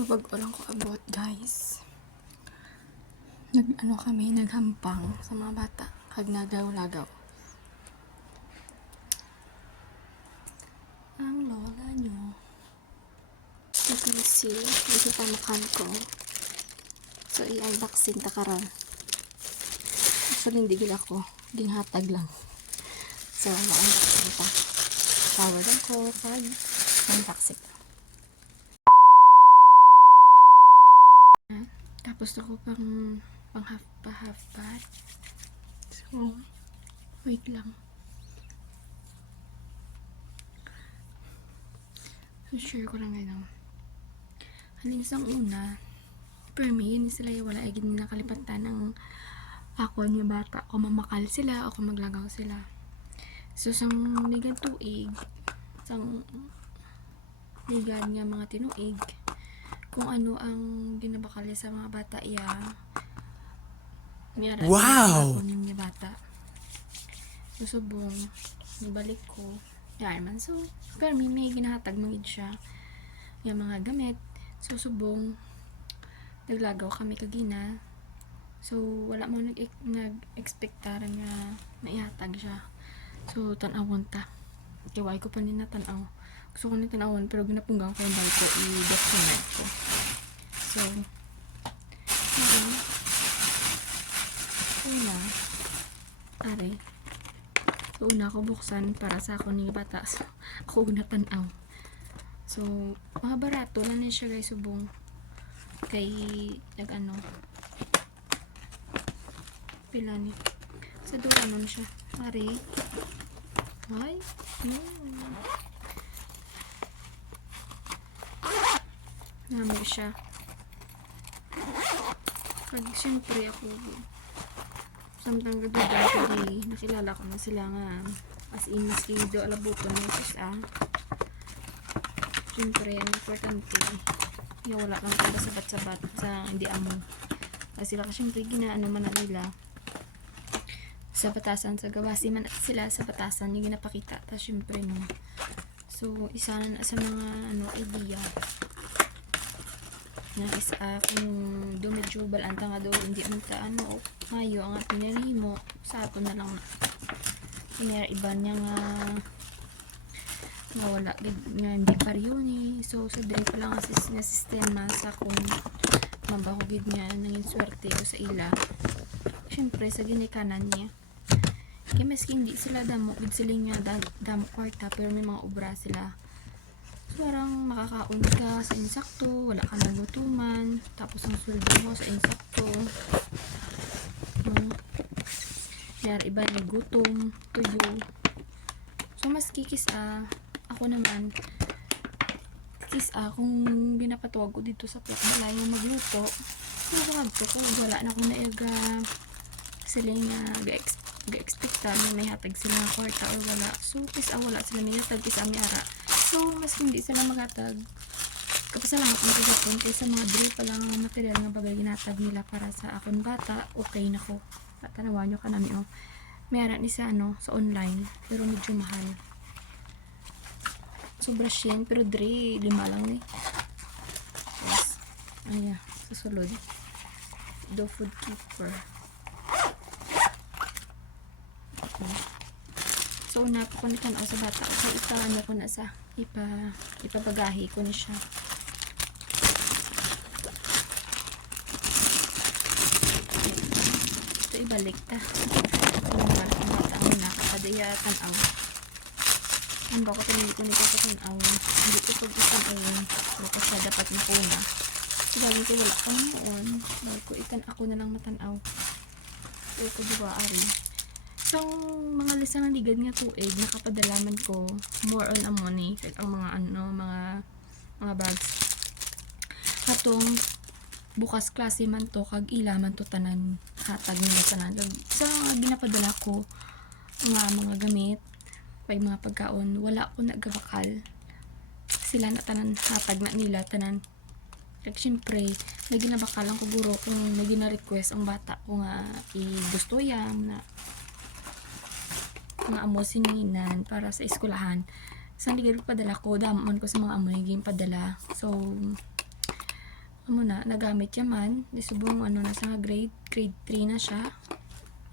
So, bago lang ko abot, guys. Naghampang sa mga bata. Kag nagaw-lagaw. Ang lola nyo. You can see, dito pa makan ko. So, i-unboxing ta karon. Actually, hindi gila ko. Ginhatag lang. So, ma-unboxing ta. Tawad ako kag unboxing ta. Tapos ako pang half pa. So, wait lang. So, share ko lang ngayon. Halin sa una, per me, yun sila yung wala ay nakalipatan ng ako niya bata. O mamakal sila, o kung maglagaw sila. So, sang ligan tuig, sang ligan nga mga tinuig, kung ano ang ginabakal sa mga bata wow! Niya bata. So, subong, nibalik ko. Yan man. So, pero may ginahatag mangid siya. Yung mga gamit. So, subong, naglagaw kami kagina. So, wala mo nag-expectar nga maihatag siya. So, tanawon ta. Kiway ko pa nina tanaw. Gusto ko na tanawon, pero ginapunggang ko yung balik ko. I-document ko. So, una, are. So, una ako buksan para sa ako ni bata. So, ako natanaw. So, mga barato lang na siya guys, subong. Kay, pila ni. Sa doon naman siya. Are. Ay. Namo siya. Kag, siyempre ako, samtang gadugan kagi nakilala ko na sila nga as in maskido alabuton ng isa. Siyempre ang importante yung wala lang tayo sabat-sabat sa hindi amo kasi sila siyempre ginaano man na nila sa batasan sa gawasi man at sila sa batasan yung ginapakita ta siyempre no. So isa na sa mga idea na isa kung do medyo balanta nga do hindi man ta mayo ang ating nalimo sa ato na lang na iba niya nga wala nga hindi pariyo ni. So sa dire pa lang na sistema sa kung mabahugid niya nangin swerte ko sa ila syempre sa ginikanan niya kaya maski hindi sila damo with sila nga damo kwarta pero may mga obra sila. So, parang makakaon ka sa insakto, wala ka nagutuman, tapos ang sweldo mo sa insakto. Kaya iba na gutom, tuyo. So, mas kikis ako naman, kung ginapatuwag ko dito sa plot na yung magluto, so, wala na akong naiga sila nga ga-expectan na may hatag sila ng kwarta or wala. So, wala sila may hatag, may ara. So, mas hindi sila maghatag. Kapasalamat ang kagapon kaysa mga drill pa lang ang material nga bagay ginatag nila para sa akong bata, okay na ko. Tanawan nyo ka namin, Meron ni sa sa online, pero medyo mahal. Sobra siya, pero dre, 5 lang ni. Yes. Ayan, susunod. Do food keeper. Okay. So, una ko na sa bata. So, ko na sa ipabagahi ko na siya. Ito, ibalik ta. Ang bata ang nakakadaya tanaw. Ang bako pinili ko nito sa tanaw. Hindi ko pag-isang ayun. Bukas na dapat na ko na. So, bagay ko wala kang noon. Bagay ko ako na lang matanaw. So, ko diba ari. So, mga lisa ng ligad nga tuig, nakapadalaman ko more on money ang mga bags. Katong bukas klase man to, kag ila man to tanan, hatag nila tanan. So, ginapadala ko mga gamit, mga pagkaon, wala ko nagabakal. Sila na tanan, hatag na nila tanan. Kag syempre, may ginabakalan ko guro kung may gina-request ang bata ko nga gusto yan na mga amo sininan para sa eskwelahan. Sa ligay padala ko, damon ko sa mga amo yung padala. So, Amo na nagamit yaman di subong ano na sa grade 3 na siya.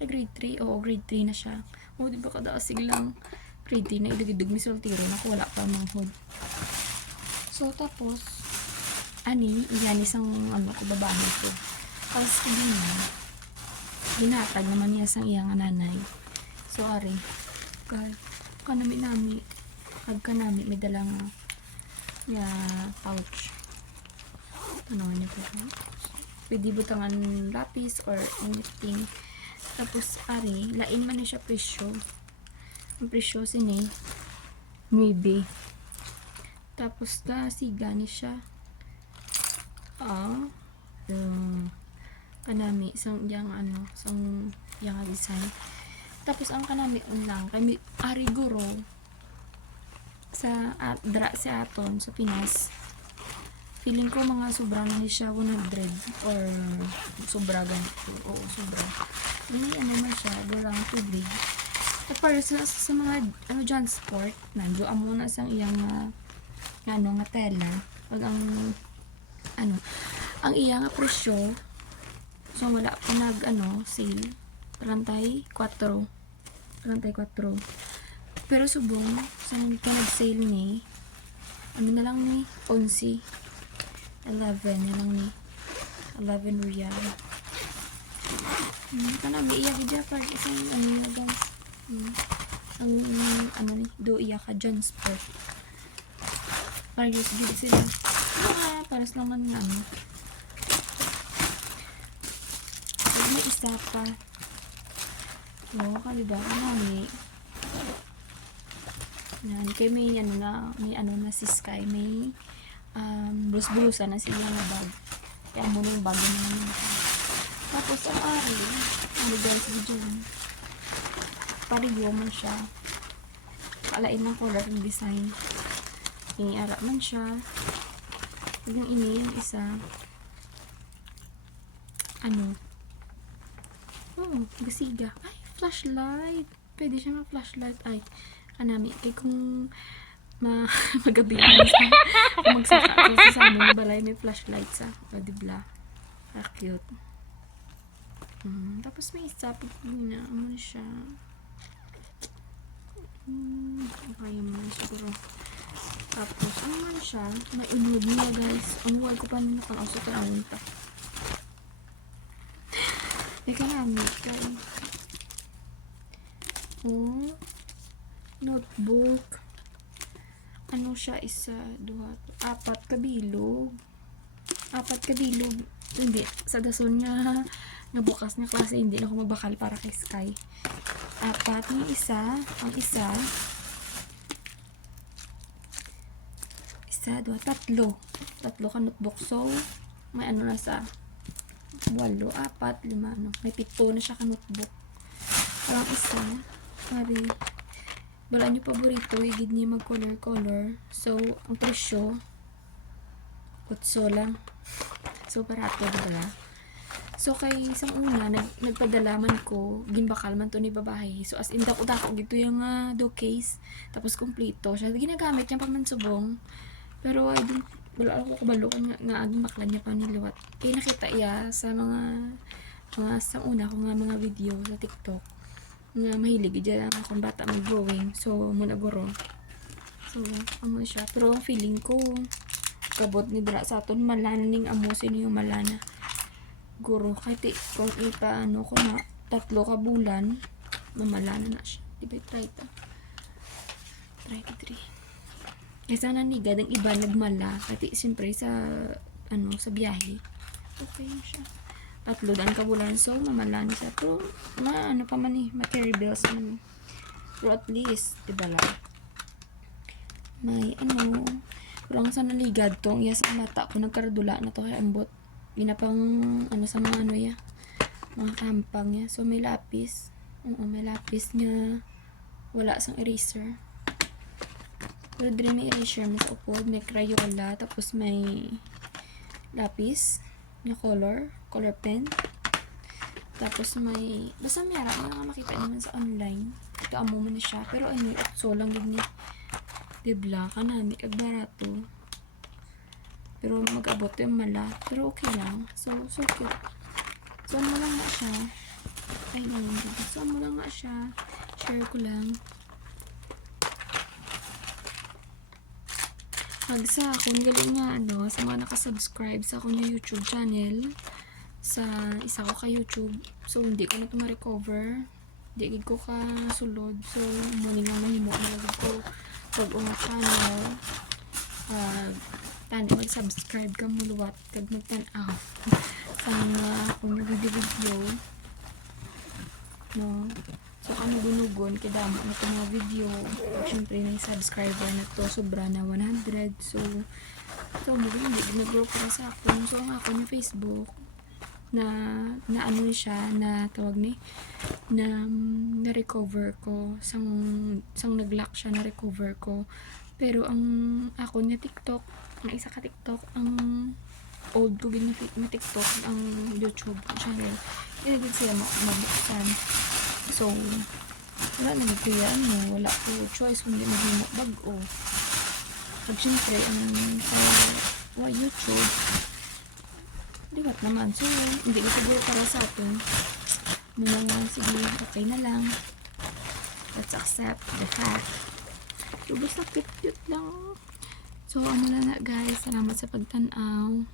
Ay, grade 3 oo grade 3 na siya. O di ba kada asig lang grade 3 na idugidug mi soltero na wala pa manghod. So tapos ani iyan isang ano ko babae ko. Tapos hindi na ginatag naman niya sang iyang nanay. So ari kay kanami ag kanami may dalang nga pouch. Ano niya po siya? Pwede butangan lapis or anything. Tapos ari lain man ni siya presyo. Ang presyo sini maybe. Tapos siga ni siya. Kanami sang yang ano sang yang design. Tapos ang kanami unlang kami ari guro sa dra sa aton sa Pinas. Feeling ko mga sobra na siya 100 or sobra ganito. Oo, sobra. Dili ano man siya, walang tubig. Tapos sa mga ano dyan sport, nandiyo amo na sang iyang ano nga tela. Pag ang iyang presyo, so wala pa nag sale. 34. Pero subong, sa nag-sale ni, ano na lang ni, 11 na lang ni, 11 real. Kanang iyak dyan, parang isang ano na guys. Ang ano ni, do iyak ka dyan, sport. Parang just give sila. Paras naman nga ano. So, may isa pa. Oo, kaliba ka nami. Yan, kaya may ano na si Sky, may bulus-bulusan na siya na bag. Kaya muna yung bag naman. Tapos ang ari, ano guys, dyan. Parigyo man siya. Kalain ng color ng design. Iniara man siya. Yung yung isa. Gasiga. Ay, flashlight. Pwede siya mag-flashlight. Ay, kanami. Kaya kung magabi kung magsasama sa balay may flashlight sa badibla. Cute. Tapos may isa pag na ano siya. Kaya mo siguro. Tapos ano man siya, may unod niya guys. Ang huwag ko pa nila kung ako sa kananta. Ika namin kay notebook. Ano siya, isa, duha, apat kabilog. Hindi, sa dason niya nabukas niya klase, hindi na ako mabakal para kay Sky. Apat, ang isa, dua, tatlo ka notebook. So, may ano na sa 8, 4, 5, may 7 na siya ka notebook. Parang isa, mari wala nyo paborito, higid niya mag color. So, ang presyo 8 lang. So, barato, diba? So, kay isang una, nagpadalaman ko, ginbakal man to ni babae. So, as in, dako gito yung do case. Tapos, kumplito siya. Ginagamit niya pag mansubong. Pero, wala ako kabalukan nga aging baklan niya pa niliwat. Kaya nakita iya sa mga sa una ko nga mga video sa TikTok. Nga mahilig dyan akong bata mag-drawing. So, muna guro. So, amo siya. Pero, feeling ko, kabot ni Dra sa aton, malana ning amusin yung malana. Guro, kahit kung ipaano ko na 3 ka bulan, mamalana na siya. Diba, 33. Kaya sana nigad ang iba nagmala. Kahit siyempre sa biyahe. Okay siya. 3 ka bulan. So, mamalana siya. Pero, ano pa man ma-carry bills man. Pero at least, diba lang. May pero ang sana ligad tong iya sa mata ko nagkaradula na to kay ambot. Ginapang sa mga mga kampang niya. So, may lapis. May lapis niya. Wala sang eraser. Pero din may eraser mas upod. May Crayola. Tapos may lapis. Na color pen. Tapos may basta mayara na makita naman sa online. Ito amo man siya. Pero so lang din ni dibla kanami kag barato. Pero mag-abot yung mala. Pero okay lang. So cute. So mo lang nga siya. Ay, so mo lang nga siya. Share ko lang. Sa akong galing nga, sa mga nakasubscribe sa akong YouTube channel, sa isa ko ka YouTube. So, hindi ko na ito ma-recover. Hindi ko ka sulod. So, muna nga mahimo na lang ko pag-unga channel. Tani mag-subscribe ka muluwat kag magtan-aw sa mga akong video. No? So, gunugon kaya damo na itong mga video. Siyempre, na subscriber na to sobra na 100. So hindi nag-grow para sa akin. So, ang ako yung Facebook, na ano siya, na tawag ni, na-recover ko. Sang nag-lock siya, na-recover ko. Pero, ang ako niya TikTok, ang isa ka TikTok, ang old ko na TikTok, ang YouTube channel. Hindi siya mabuksan. So, wala na nagkuya wala ko choice kundi maghimo bag-o. Pag syempre, ang sa YouTube, liwat naman. So, hindi ko siguro para sa atin. Muna nga, sige, okay na lang. Let's accept the fact. So, basta cute lang. So, ano na guys, salamat sa pagtanaw.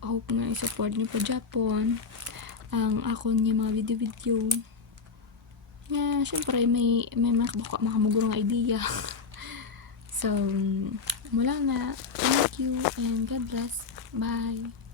Hope nga i-support nyo pa Japon ang akong yung mga video. Syempre may makamugurong idea. So, mula nga, thank you and God bless. Bye.